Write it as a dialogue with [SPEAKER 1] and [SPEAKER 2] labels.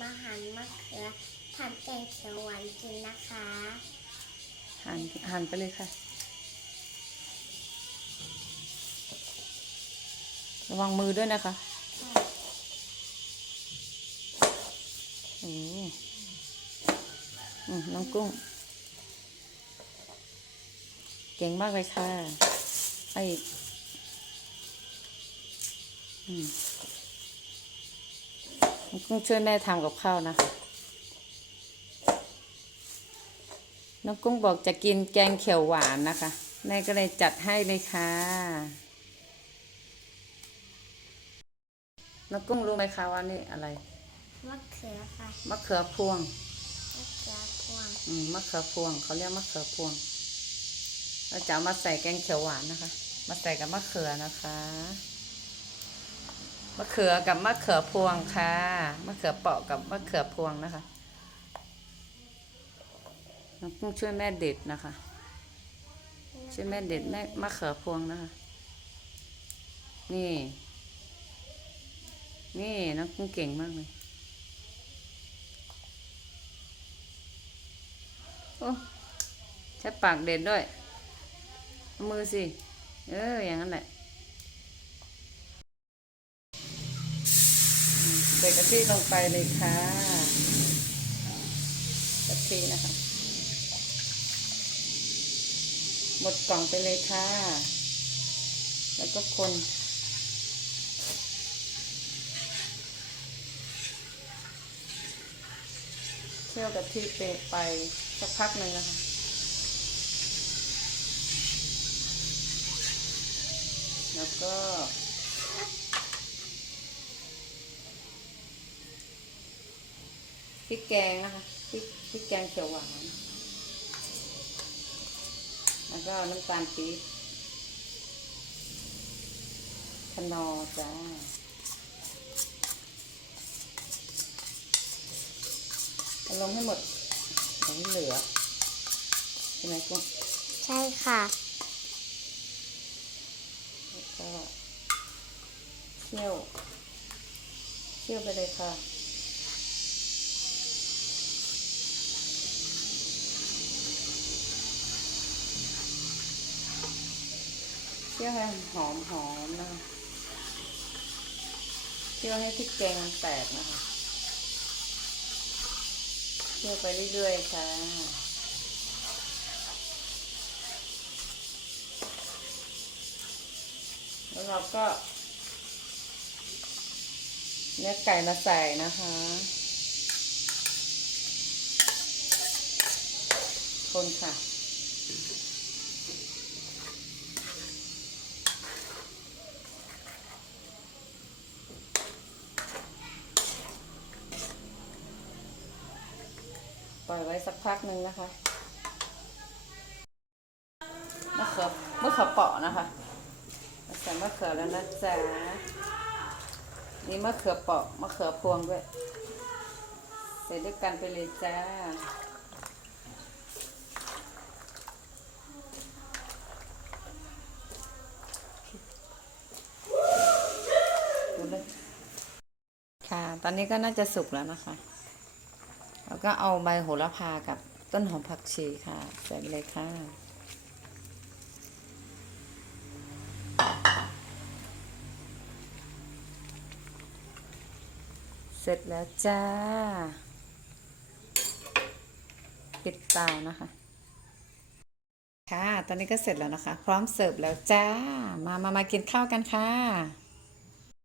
[SPEAKER 1] มาหั่นมะเขือทำแกงเขียวหวานกินนะคะ
[SPEAKER 2] หั่นหั่นไปเลยค่ะ ระวังมือด้วยนะคะโอ้อืมน้องกุ้ง เก่งมากเลยค่ะไอ้อืมน้อง กุ้งช่วยแม่ทำกับข้าวนะคะน้องกุ้งบอกจะกินแกงเขียวหวานนะคะ แม่ก็เลยจัดให้เลยค่ะ น้องกุ้งรู้ไหมคะว่านี่อะไร
[SPEAKER 1] มะเขือค่ะ
[SPEAKER 2] มะเขือพวง
[SPEAKER 1] มะเขือพวง
[SPEAKER 2] อืมมะเขือพวงเขาเรียกมะเขือพวงเราจะเอามาใส่แกงเขียวหวานนะคะ มาใส่กับมะเขือนะคะ มะเขือกับมะเขือพวงค่ะ มะเขือเปาะกับมะเขือพวงนะคะน้องกุ้งช่วยแม่เด็ดนะคะ ช่วยแม่เด็ดแม่มะเขือพวงนะคะ นี่ นี่น้องกุ้งเก่งมากเลยโอ้ใช้ปากเด็ดด้วย มือสิ เอออย่างนั้นแหละ ส่กะทิลงไปเลยค่ะกะทินะคะ หมดกล่องไปเลยค่ะ แล้วก็คนเคี่ยวกะทิเปไปสักพักหนึ่งนะคะแล้วก็ พริกแกงนะคะพริกพริกแกงเขียวหวานแล้วก็น้ำตาลปี๊บคนอร์จ้าเอาลงให้หมดอย่าให้เหลือใช่ไหมกุ้ง
[SPEAKER 1] ใช่ค่ะ
[SPEAKER 2] แล้วก็เคี่ยวเคี่ยวไปเลยค่ะ เคี่ยวให้หอมหอมนะคะเคี่ยวให้พริกแกงแตกนะคะเคี่ยวไปเรื่อยๆค่ะแล้วเราก็เนื้อไก่มาใส่นะคะ คนค่ะ ปล่อยไว้สักพักหนึ่งนะคะมะเขือมะเขือเปาะนะคะใส่มะเขือแล้วนะจ๊ะนี่มะเขือเปาะมะเขือพวงด้วยใส่ด้วยกันไปเลยจ้าค่ะ ตอนนี้ก็น่าจะสุกแล้วนะคะ แล้วก็เอาใบโหระพากับต้นหอมผักชีค่ะใส่ไปเลยค่ะ เสร็จแล้วจ้า ปิดเตานะคะ ค่ะ ตอนนี้ก็เสร็จแล้วนะคะ พร้อมเสิร์ฟแล้วจ้า มามามากินข้าวกันค่ะ